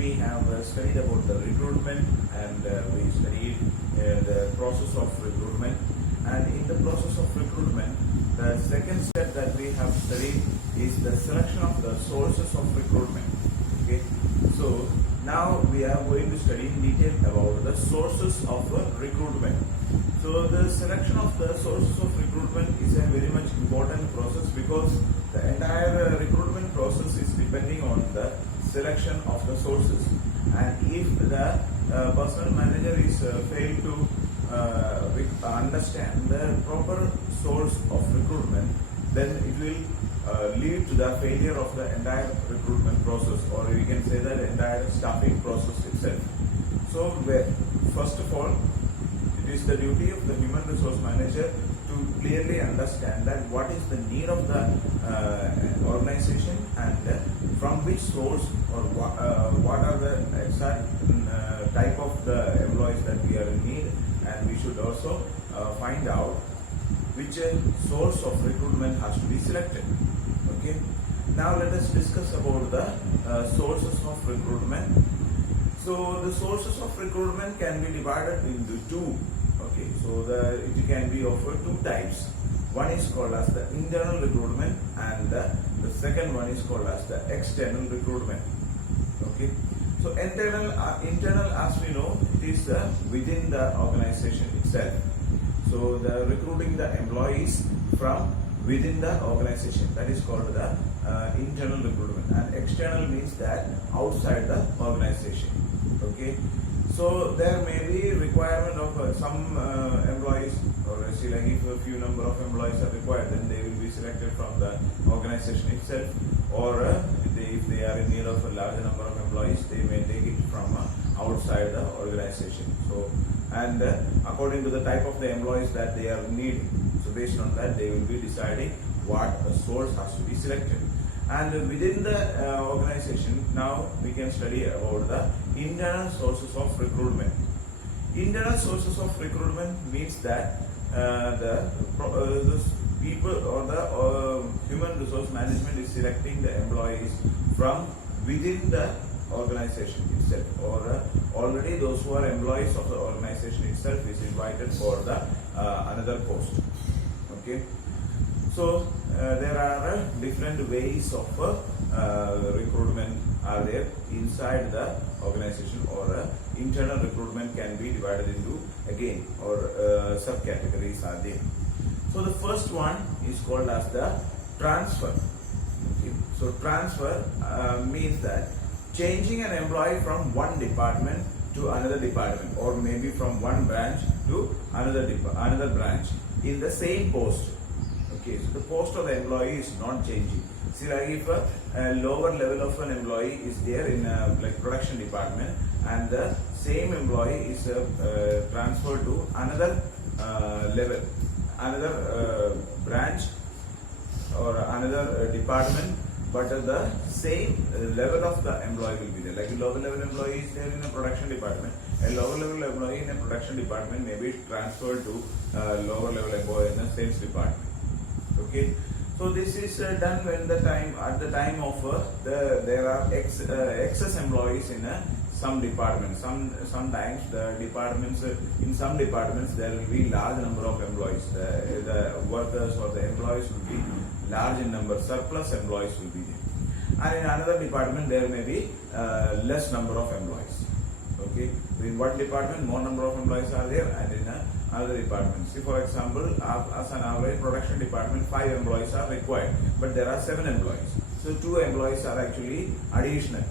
we have studied about the recruitment, and we studied the process of recruitment. And in the process of recruitment, the second step that we have studied is the selection of the sources of recruitment. Okay, so now we are going to study in detail about the sources of recruitment. So the selection of the sources of recruitment is a very much important process, because the entire recruitment process is depending on the selection of the sources. And if the personnel manager is failed to understand the proper source of recruitment, then it will lead to the failure of the entire recruitment process, or we can say that entire staffing process itself. So first of all, it is the duty of the human resource manager to clearly understand that what is the need of the organization, and from which source, or what are the exact type of the employees that we are in need, and we should also find out which source of recruitment has to be selected. Okay, now let us discuss about the sources of recruitment. So the sources of recruitment can be divided into two. Okay, so it can be of two types. One is called as the internal recruitment, and the second one is called as the external recruitment. Okay, so internal, as we know, it is within the organization itself. So the recruiting the employees from within the organization, that is called the internal recruitment. And external means that outside the organization. Okay, so there may be requirement of some employees, or say like if a few number of employees are required, then they will be selected from the organization itself, or if they are in need of a larger number of employees, they may take it from outside the organization. So, and according to the type of the employees that they are needing, so based on that they will be deciding what source has to be selected. And within the organization, now we can study about the internal sources of recruitment. Internal sources of recruitment means that the people, or the human resource management is selecting the employees from within the organization itself, or already those who are employees of the organization itself is invited for the another post. Okay, so there are different ways of recruitment are there inside the organization, or internal recruitment can be divided into again, or subcategories are there. So the first one is called as the transfer. Okay. So transfer means that changing an employee from one department to another department, or maybe from one branch to another branch in the same post. Okay, so the post of the employee is not changing. See, like if a lower level of an employee is there in like production department, and the same employee is transferred to another level, another branch, or another department, but the same level of the employee will be there. Like a lower level employee is there in a production department, a lower level employee in a production department may be transferred to lower level employee in a sales department. Okay, so this is done when the time at the time of there are excess employees in some departments. Sometimes the departments, in some departments there will be large number of employees. The workers or the employees will be large in number, surplus employees will be there. And in another department there may be less number of employees. Okay, so in one department more number of employees are there, and in another department, see for example, as an average production department 5 employees are required, but there are 7 employees. So 2 employees are actually additional.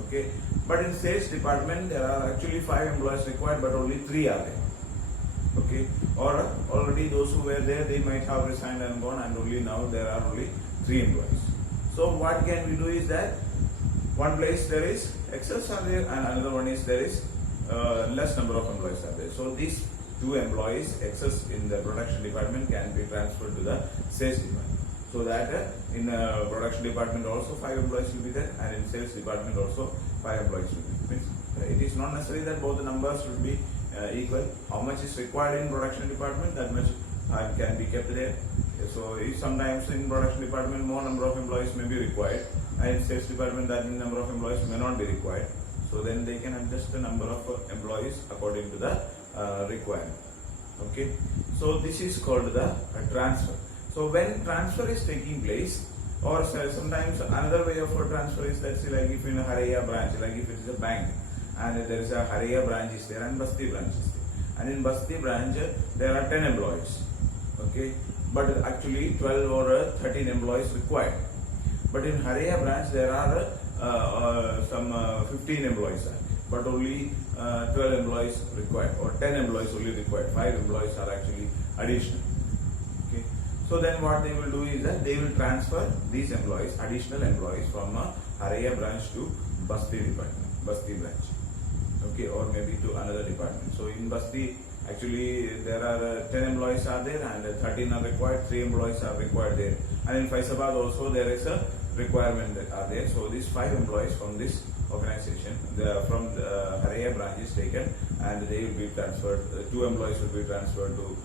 Okay, but in sales department there are actually 5 employees required, but only 3 are there. Okay, or already those who were there, they might have resigned and gone, and only now there are only 3 employees. So what can we do is that one place there is excess are there, and another one is there is less number of employees are there. So these 2 employees excess in the production department can be transferred to the sales department, so that in production department also 5 employees will be there, and in sales department also 5 employees will be there. It is not necessary that both the numbers will be equal. How much is required in production department, that much can be kept there. So if sometimes in production department more number of employees may be required, and in sales department that number of employees may not be required. So then they can adjust the number of employees according to the requirement. Okay, so this is called the transfer. So when transfer is taking place, or sometimes another way of transfer is, let's say, like if in a Haraya branch, like if it is a bank and there is a Haraya branch is there and Basti branch is there, and in Basti branch there are 10 employees, okay, but actually 12 or 13 employees required. But in Haraya branch there are some 15 employees, but only 12 employees required, or 10 employees only required. 5 employees are actually additional. Okay. So then what they will do is that they will transfer these employees, additional employees, from Haraya branch to Basti department, Basti branch. Okay, or maybe to another department. So in Basti, actually there are 10 employees are there and 13 are required, 3 employees are required there. And in Faizabad also there is a requirement that are there. So these 5 employees from this organization, from the Haraya branch is taken and they will be transferred. 2 employees will be transferred to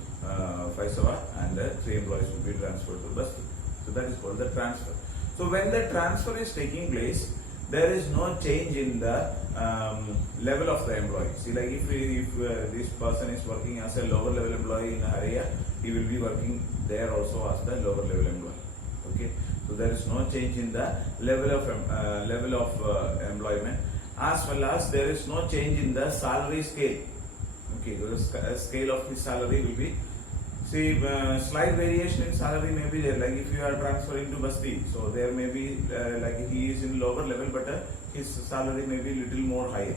Faizabad and 3 employees will be transferred to Basti. So that is called the transfer. So when the transfer is taking place, there is no change in the level of the employee. See, like if this person is working as a lower level employee in Haraya, he will be working there also as the lower level employee. Okay, so there is no change in the level of employment, as well as there is no change in the salary scale. Okay, the scale of his salary will be, see, slight variation in salary may be there. Like if you are transferring to Basti, so there may be like he is in lower level, but his salary may be little more higher.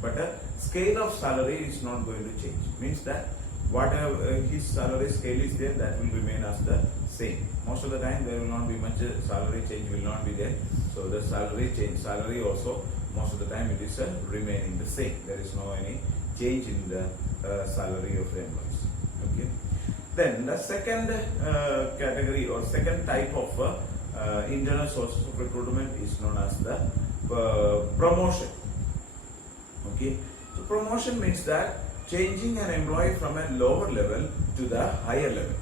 But scale of salary is not going to change. Means that whatever his salary scale is there, that will remain as the same. Most of the time there will not be much salary change will not be there. So the salary change, salary also most of the time it is remaining the same. There is no any change in the salary of the employees. Okay. Then the second category or second type of internal sources of recruitment is known as the promotion. Okay, so promotion means that changing an employee from a lower level to the higher level.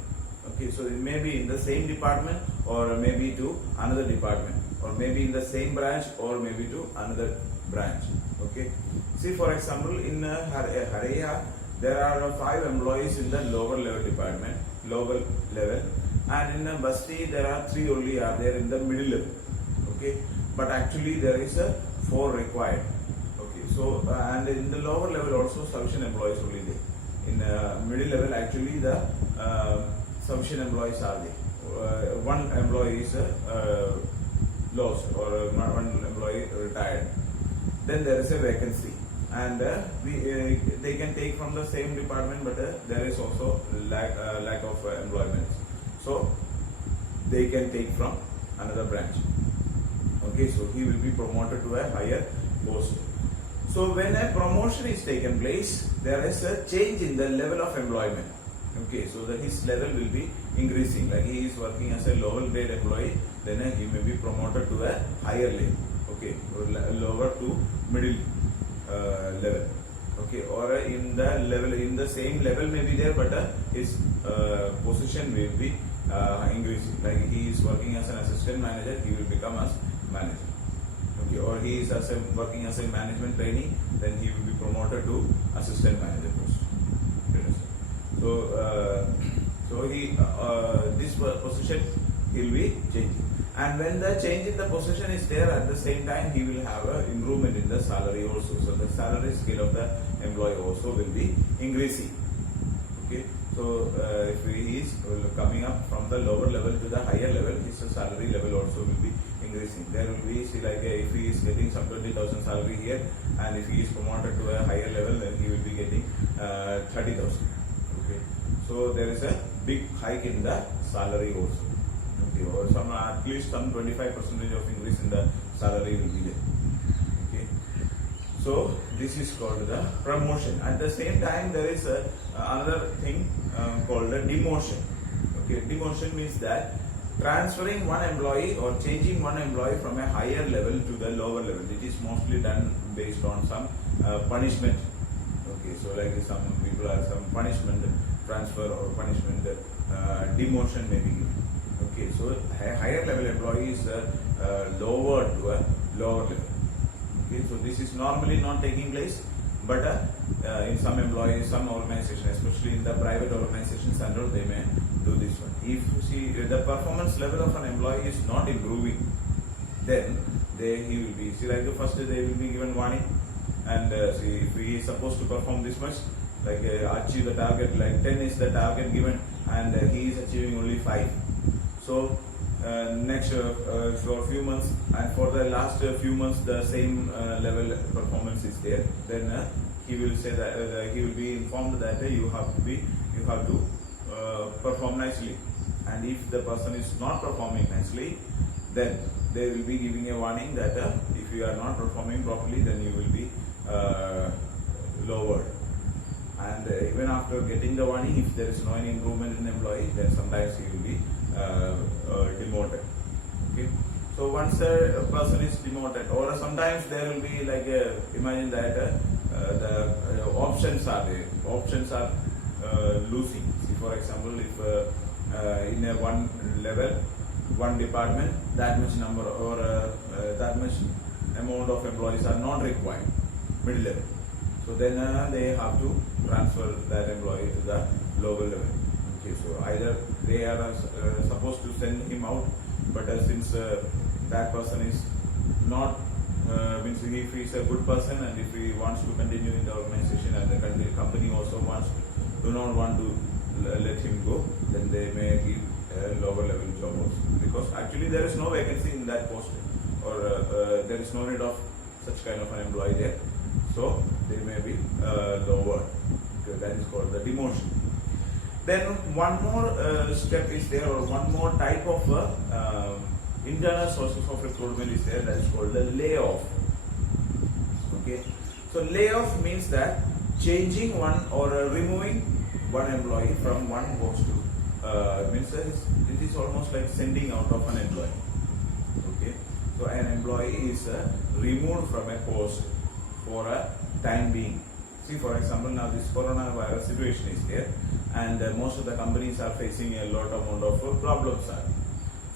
Okay, so it may be in the same department or maybe to another department, or maybe in the same branch or maybe to another branch. Okay, see, for example, in Haraya there are 5 employees in the lower level department, lower level, and in Basti there are 3 only are there in the middle level. Okay, but actually there is 4 required. Okay, so and in the lower level also sufficient employees only there. In middle level actually the sufficient employees are there. 1 employee is lost, or 1 employee retired. Then there is a vacancy, and they can take from the same department, but there is also lack of employment, so they can take from another branch. Okay, so he will be promoted to a higher post. So when a promotion is taken place, there is a change in the level of employment. Okay, so that his level will be increasing. Like he is working as a lower grade employee, then he may be promoted to a higher level. Okay, or lower to middle level. Okay, or in the same level may be there, but his position will be increasing. Like he is working as an assistant manager, he will become as manager. Okay, or he is working as a management trainee, then he will be promoted to assistant manager post. So he this position he will be changing. And when the change in the position is there, at the same time he will have an improvement in the salary also. So the salary scale of the employee also will be increasing. Okay, so if he is coming up from the lower level to the higher level, his salary level also will be increasing. There will be, see, like if he is getting some 20,000 salary here, and if he is promoted to a higher level, then he will be getting 30,000. Okay, so there is a big hike in the salary also. Okay, or some at least some 25% of increase in the salary will be there. Okay, so this is called the promotion. At the same time, there is another thing called a demotion. Okay, demotion means that transferring one employee or changing one employee from a higher level to the lower level. It is mostly done based on some punishment. Okay, so like some people are some punishment transfer or punishment demotion may be given. Okay, so a higher level employee is lower to a lower level. Okay, so this is normally not taking place, but in some employees, some organizations, especially in the private organizations and all, they may do this one. If you see the performance level of an employee is not improving, then he will be, see, like first they will be given warning, and see, if he is supposed to perform this much, like achieve the target, like 10 is the target given, and he is achieving only 5. So next for a few months, and for the last few months the same level performance is there, then he will say that he will be informed that you have to perform nicely, and if the person is not performing nicely, then they will be giving a warning that if you are not performing properly, then you will be lowered. And even after getting the warning, if there is no any improvement in the employee, then sometimes he will be demoted. Okay. So once a person is demoted, or sometimes there will be like imagine that the options are there. Options are losing. See, for example, if in a one level, one department, that much number or that much amount of employees are not required, middle level. So then they have to transfer that employee to the lower level. Okay, so either they are supposed to send him out, but since that person is not, means if he is a good person and if he wants to continue in the organization and the company also do not want to let him go, then they may give a lower level job also, because actually there is no vacancy in that post, or there is no need of such kind of an employee there, so they may be lowered. Okay, that is called the demotion. Then one more step is there, or one more type of internal sources of recruitment is there, that is called the layoff. Okay, so layoff means that changing one or removing one employee from one post to means it is almost like sending out of an employee. Okay, so an employee is removed from a post for a time being. See, for example, now this coronavirus situation is there, and most of the companies are facing a lot amount of problems.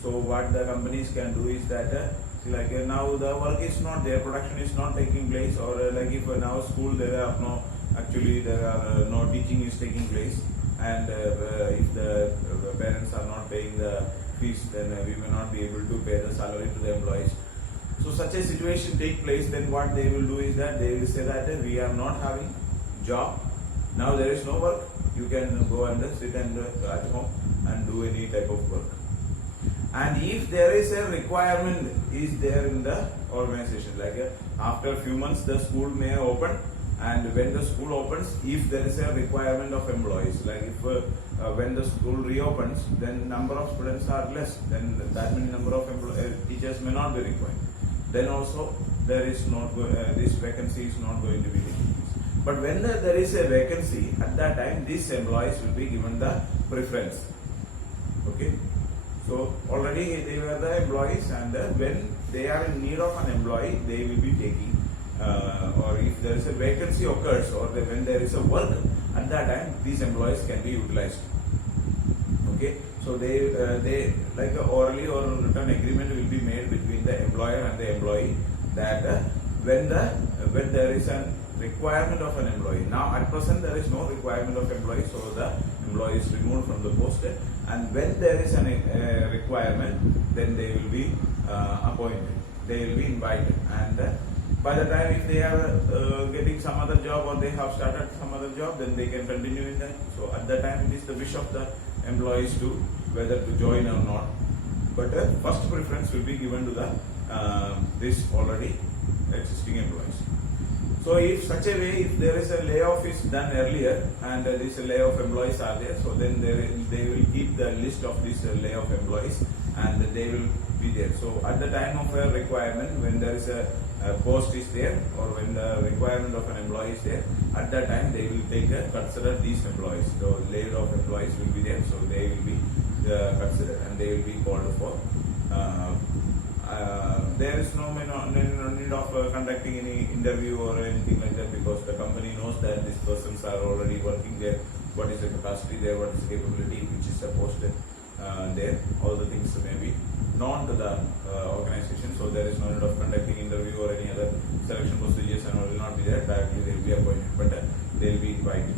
So what the companies can do is that see, like now the work is not there, production is not taking place, or like if now school there are no, actually there are no teaching is taking place, and if the parents are not paying the fees, then we may not be able to pay the salary to the employees. So such a situation take place, then what they will do is that they will say that we are not having job, now there is no work, you can go and sit and at home and do any type of work. And if there is a requirement is there in the organization, like after a few months the school may open, and when the school opens, if there is a requirement of employees, like if when the school reopens, then number of students are less, then that many number of teachers may not be required, then also there is not this vacancy is not going to be decreased. But when there is a vacancy, at that time these employees will be given the preference. Okay, so already they were the employees, and when they are in need of an employee, they will be taking or if there is a vacancy occurs, or when there is a work, at that time these employees can be utilized. Okay, so they like a orally or written agreement will be made between the employer and the employee, that when there is a requirement of an employee. Now at present there is no requirement of employee, so the employee is removed from the post, and when there is a requirement, then they will be appointed, they will be invited, and by the time if they are getting some other job, or they have started some other job, then they can continue in that. So at that time it is the wish of the employees to whether to join or not, but first preference will be given to the this already existing employees. So if such a way, if there is a layoff is done earlier, and this layoff employees are there, so then they will keep the list of these layoff employees, and they will be there. So at the time of a requirement, when there is a post is there, or when the requirement of an employee is there, at that time they will consider these employees. So laid off employees will be there, so they will be considered, and they will be called for. There is no need of conducting any interview or anything like that, because the company knows that these persons are already working there, what is the capacity there, what is the capability which is supposed there, all the things may be known to the organization, so there is no need of conducting interview or any other selection procedures and all will not be there. Directly they will be appointed, but they will be invited.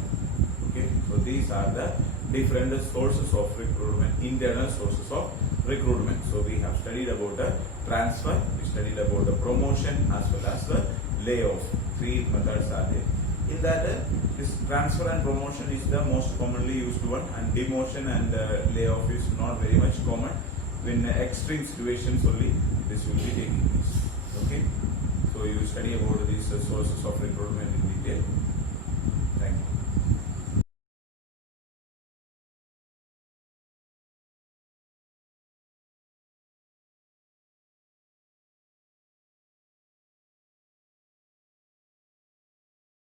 Okay, so these are the different sources of recruitment, internal sources of recruitment. So we have studied about the transfer, we studied about the promotion as well as the layoff. Three methods are there. In that, this transfer and promotion is the most commonly used one, and demotion and layoff is not very much common. In extreme situations only this will be taking place. Okay, so you study about these sources of recruitment in detail.